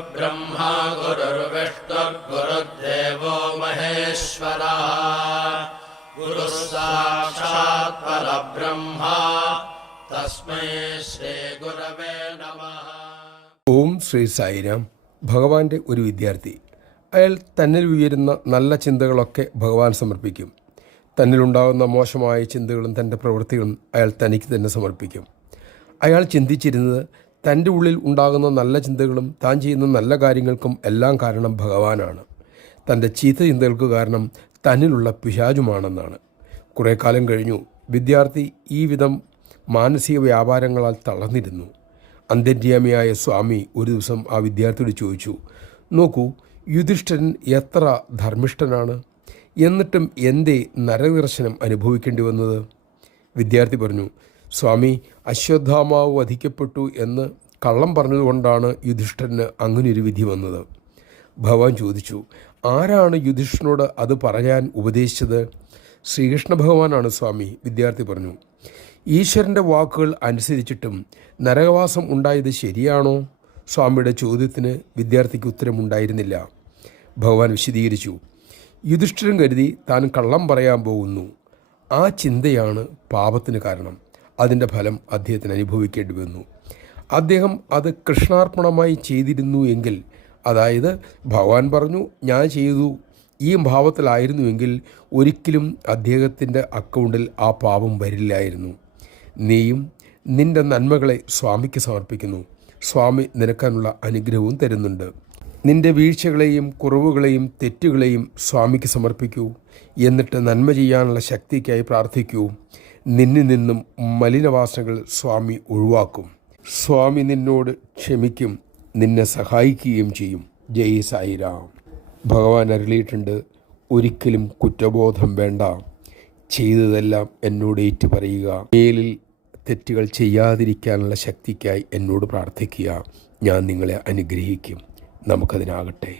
गुरुर्ब्रह्मा गुरुर्विष्णुर्गुरुर्देवो महेश्वरः। गुरुः परब्रह्मा। तस्मै श्रीगुरवे नमः। ഓം ശ്രീ സായിരാം. ഭഗവാന്റെ ഒരു വിദ്യാർത്ഥി. അയാൾ തന്നിൽ ഉയരുന്ന നല്ല ചിന്തകളൊക്കെ ഭഗവാൻ സമർപ്പിക്കും. തന്നിലുണ്ടാകുന്ന മോശമായ ചിന്തകളും തന്റെ പ്രവൃത്തികളും അയാൾ തനിക്ക് തന്നെ സമർപ്പിക്കും. അയാൾ ചിന്തിച്ചിരുന്നത് തന്റെ ഉള്ളിൽ ഉണ്ടാകുന്ന നല്ല ചിന്തകളും താൻ ചെയ്യുന്ന നല്ല കാര്യങ്ങൾക്കും എല്ലാം കാരണം ഭഗവാനാണ്. തന്റെ ചീത്ത ചിന്തകൾക്ക് കാരണം തന്നിലുള്ള പിശാചുമാണെന്നാണ്. കുറേ കാലം കഴിഞ്ഞു. വിദ്യാർത്ഥി ഈ വിധം മാനസിക വ്യാപാരങ്ങളാൽ തളർന്നിരുന്നു. അന്തര്യാമിയായ സ്വാമി ഒരു ദിവസം ആ വിദ്യാർത്ഥിയോട് ചോദിച്ചു നോക്കൂ യുധിഷ്ഠൻ എത്ര ധർമ്മിഷ്ഠനാണ്? എന്നിട്ടും എന്തേ നരദർശനം അനുഭവിക്കേണ്ടി വന്നത്? വിദ്യാർത്ഥി പറഞ്ഞു സ്വാമി അശ്വത്ഥാമാവ് വധിക്കപ്പെട്ടു എന്ന് കള്ളം പറഞ്ഞതുകൊണ്ടാണ് യുധിഷ്ഠിരന് അങ്ങനെയൊരു വിധി വന്നത്. ഭഗവാൻ ചോദിച്ചു ആരാണ് യുധിഷ്ഠിനോട് അത് പറയാൻ ഉപദേശിച്ചത്? ശ്രീകൃഷ്ണ ഭഗവാനാണ് സ്വാമി വിദ്യാർത്ഥി പറഞ്ഞു. ഈശ്വരന്റെ വാക്കുകൾ അനുസരിച്ചിട്ടും നരകവാസം ഉണ്ടായത് ശരിയാണോ? സ്വാമിയുടെ ചോദ്യത്തിന് വിദ്യാർത്ഥിക്ക് ഉത്തരമുണ്ടായിരുന്നില്ല. ഭഗവാൻ വിശദീകരിച്ചു യുധിഷ്ഠിരൻ കരുതി താൻ കള്ളം പറയാൻ പോകുന്നു. ആ ചിന്തയാണ് പാപത്തിന് കാരണം. അതിന്റെ ഫലം അദ്ദേഹത്തിന് അനുഭവിക്കേണ്ടി വന്നു. അദ്ദേഹം അത് കൃഷ്ണാർപ്പണമായി ചെയ്തിരുന്നു എങ്കിൽ അതായത് ഭഗവാൻ പറഞ്ഞു ഞാൻ ചെയ്തു. ഈ ഭാവത്തിലായിരുന്നുവെങ്കിൽ ഒരിക്കലും അദ്ദേഹത്തിന്റെ അക്കൗണ്ടിൽ ആ പാപം വരില്ലായിരുന്നു. നീയും നിന്റെ നന്മകളെ സ്വാമിക്ക് സമർപ്പിക്കുന്നു. സ്വാമി നിനക്കാനുള്ള അനുഗ്രഹവും തരുന്നുണ്ട്. നിന്റെ വീഴ്ചകളെയും കുറവുകളെയും തെറ്റുകളെയും സ്വാമിക്ക് സമർപ്പിക്കൂ. എന്നിട്ട് നന്മ ചെയ്യാനുള്ള ശക്തിക്കായി പ്രാർത്ഥിക്കൂ. നിന്നിൽ നിന്നും മലിനവാസനകൾ സ്വാമി ഒഴിവാക്കും. സ്വാമി നിന്നോട് ക്ഷമിക്കും നിന്നെ സഹായിക്കുകയും ചെയ്യും. ജയ് സായിരാം. ഭഗവാൻ അരുളിയിട്ടുണ്ട് ഒരിക്കലും കുറ്റബോധം വേണ്ട. ചെയ്തതെല്ലാം എന്നോട് ഏറ്റു പറയുക മേലിൽ തെറ്റുകൾ ചെയ്യാതിരിക്കാനുള്ള ശക്തിക്കായി എന്നോട് പ്രാർത്ഥിക്കുക. ഞാൻ നിങ്ങളെ അനുഗ്രഹിക്കും. നമുക്കതിനാകട്ടെ.